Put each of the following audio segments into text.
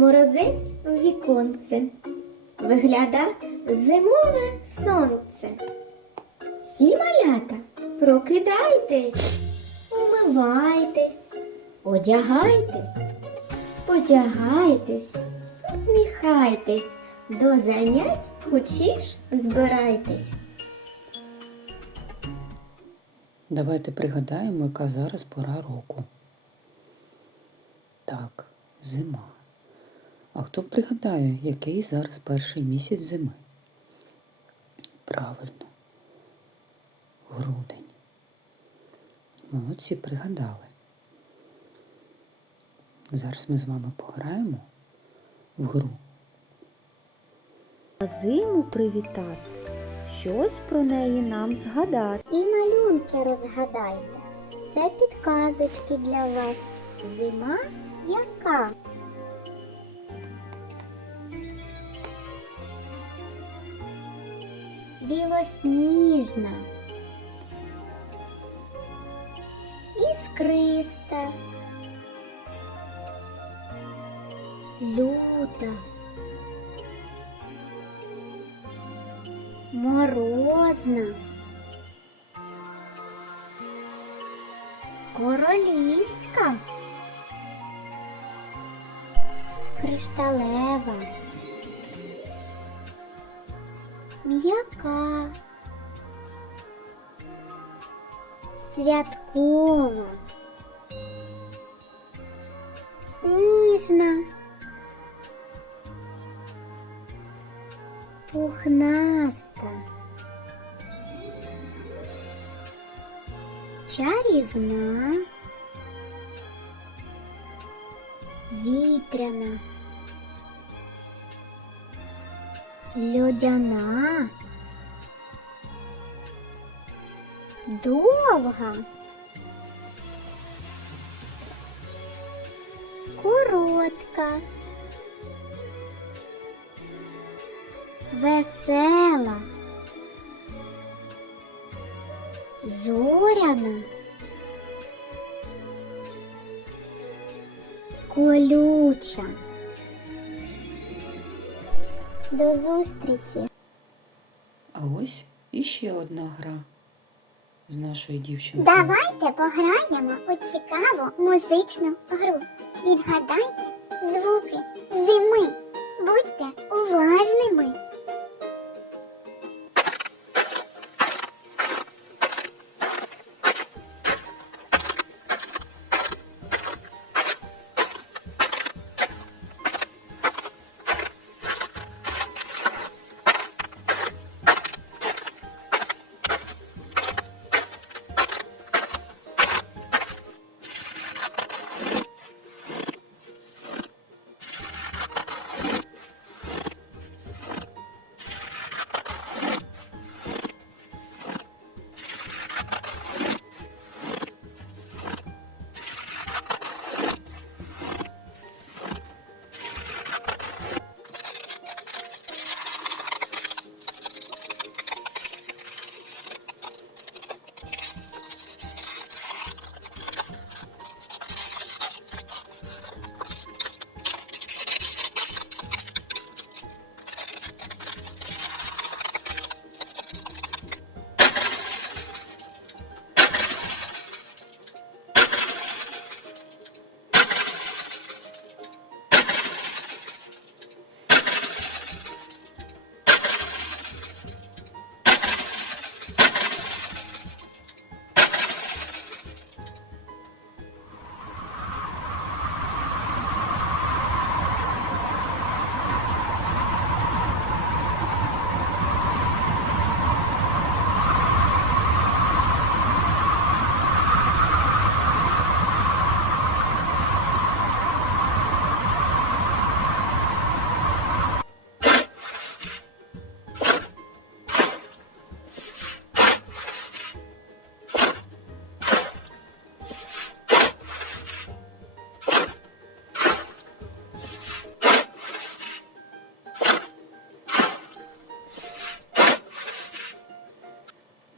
морозець у віконце, вигляда зимове сонце. Всі малята, прокидайтесь, умивайтесь, одягайтесь, одягайтесь, усміхайтесь, до занять хочеш збирайтесь. Давайте пригадаємо, яка зараз пора року. Так, зима. А хто пригадає, який зараз перший місяць зими? Правильно. Грудень. Молодці пригадали. Зараз ми з вами пограємо в гру. А Зиму привітати, щось про неї нам згадати. І малюнки розгадайте. Це підказочки для вас. Зима яка? Білосніжна. Іскриста. Люта. Морозна. Королівська. Кришталева. М'яка. Святкова. Сніжна. Пухнаста. Чарівна. Вітряна. Льодяна. Довга. Коротка. Весела. Зоряна. Колюча. До зустрічі. А ось іще одна гра з нашою дівчинкою. Давайте пограємо у цікаву музичну гру. Відгадайте звуки зими. Будьте уважними.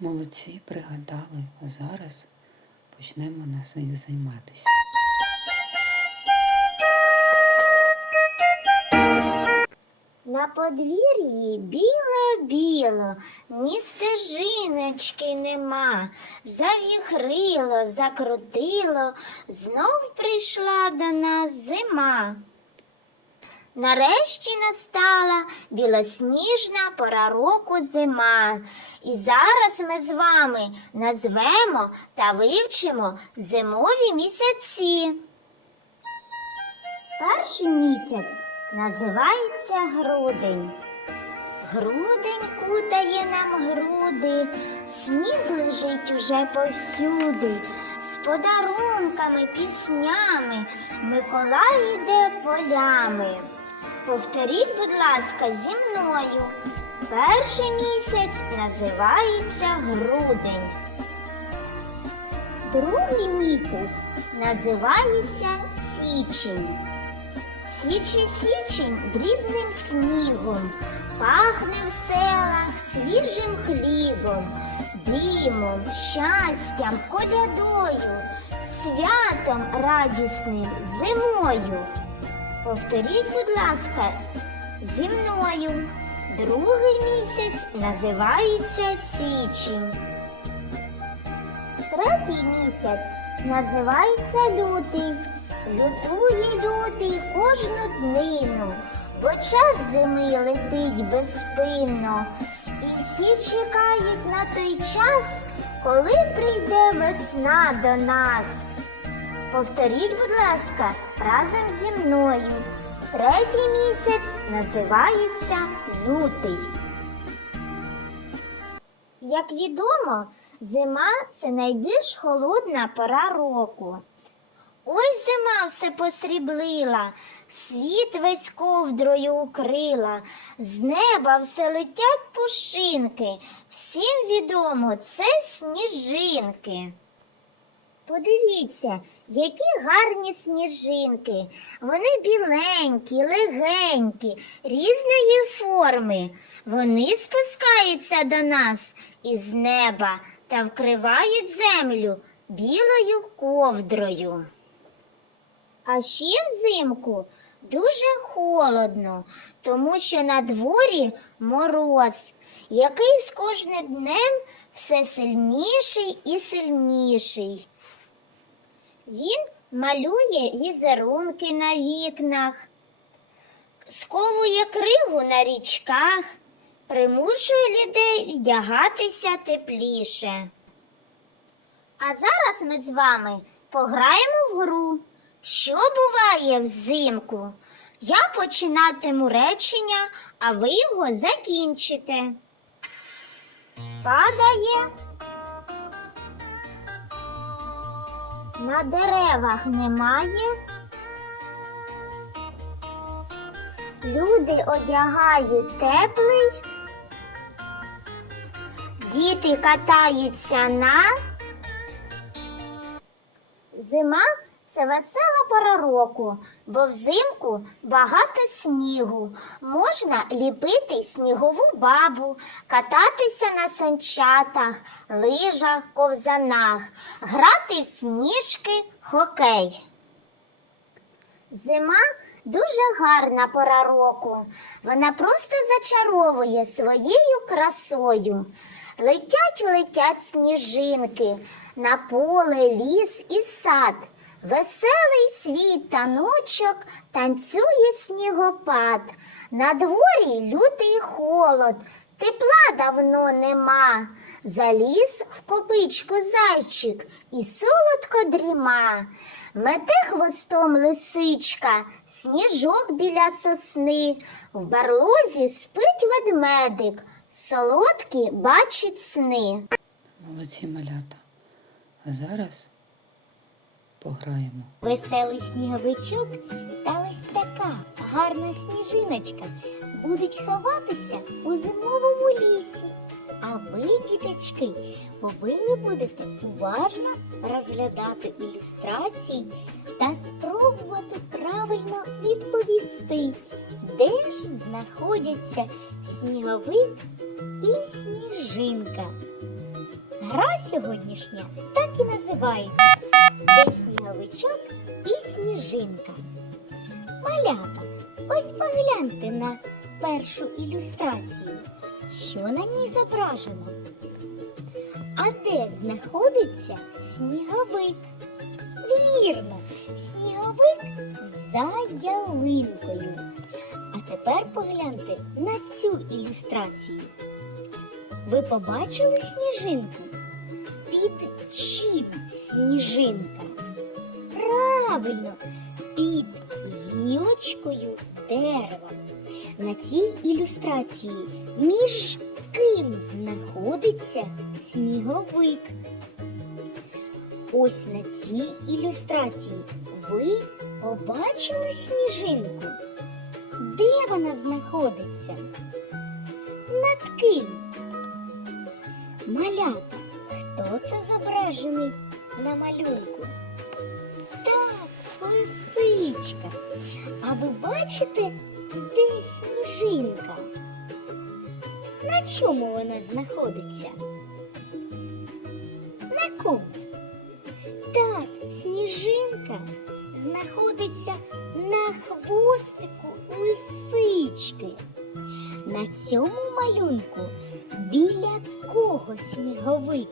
Молодці, пригадали. А зараз почнемо нас займатися. На подвір'ї біло-біло, ні стежиночки нема. Завіхрило, закрутило, знов прийшла до нас зима. Нарешті настала білосніжна пора року зима. І зараз ми з вами назвемо та вивчимо зимові місяці. Перший місяць називається грудень. Грудень кутає нам груди, сніг лежить уже повсюди, з подарунками, піснями Миколай іде полями. Повторіть, будь ласка, зі мною. Перший місяць називається грудень. Другий місяць називається січень. Січе січень дрібним снігом, пахне в селах свіжим хлібом, димом, щастям, колядою, святом радісним зимою. Повторіть, будь ласка, зі мною. Другий місяць називається січень. Третій місяць називається лютий. Лютує лютий кожну днину, бо час зими летить безспинно. І всі чекають на той час, коли прийде весна до нас. Повторіть, будь ласка, разом зі мною. Третій місяць називається лютий. Як відомо, зима це найбільш холодна пора року. Ось зима все посріблила, світ весь ковдрою укрила, з неба все летять пушинки, всім відомо це сніжинки. Подивіться, які гарні сніжинки. Вони біленькі, легенькі, різної форми. Вони спускаються до нас із неба та вкривають землю білою ковдрою. А ще взимку дуже холодно, тому що на дворі мороз, який з кожним днем все сильніший і сильніший. Він малює візерунки на вікнах, сковує кригу на річках, примушує людей вдягатися тепліше. А зараз ми з вами пограємо в гру. Що буває взимку? Я починатиму речення, а ви його закінчите. Падає. На деревах немає. Люди одягають теплий. Діти катаються на. Зима це весела пора року, бо взимку багато снігу. Можна ліпити снігову бабу, кататися на санчатах, лижах, ковзанах, грати в сніжки, хокей. Зима дуже гарна пора року. Вона просто зачаровує своєю красою. Летять, летять сніжинки на поле, ліс і сад. Веселий світ таночок танцює снігопад. На дворі лютий холод, тепла давно нема. Заліз в копичку зайчик і солодко дріма. Мете хвостом лисичка, сніжок біля сосни. В барлозі спить ведмедик, солодкі бачить сни. Молодці малята. А зараз пограємо. Веселий сніговичок та ось така гарна сніжиночка будуть ховатися у зимовому лісі. А ви, діточки, повинні будете уважно розглядати ілюстрації та спробувати правильно відповісти, де ж знаходяться сніговик і сніжинка. Гра сьогоднішня так і називається сніговичок і сніжинка. Малята, ось погляньте на першу ілюстрацію. Що на ній зображено? А де знаходиться сніговик? Вірно, сніговик за ялинкою. А тепер погляньте на цю ілюстрацію. Ви побачили сніжинку? Під чим сніжинка? Правильно, під гілочкою дерева. На цій ілюстрації між ким знаходиться сніговик? Ось на цій ілюстрації ви побачили сніжинку? Де вона знаходиться? Над ким? Малята, хто це зображений на малюнку? Так, лисичка. А ви бачите, де сніжинка? На чому вона знаходиться? На кому? Так, сніжинка знаходиться на хвостику лисички. На цьому малюнку біля кого сніговик?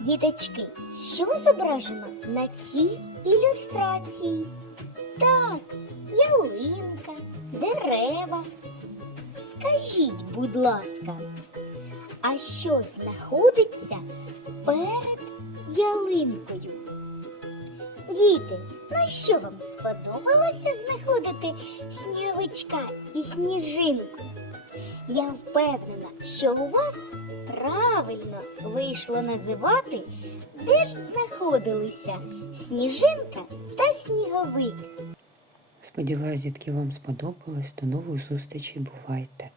Діточки, що зображено на цій ілюстрації? Так, ялинка, дерева. Скажіть, будь ласка, а що знаходиться перед ялинкою? Діти, ну що вам сподобалося знаходити сніговичка і сніжинку? Я впевнена, що у вас правильно вийшло називати, де ж знаходилися сніжинка та сніговик. Сподіваюсь, дітки, вам сподобалось. До нової зустрічі. Бувайте!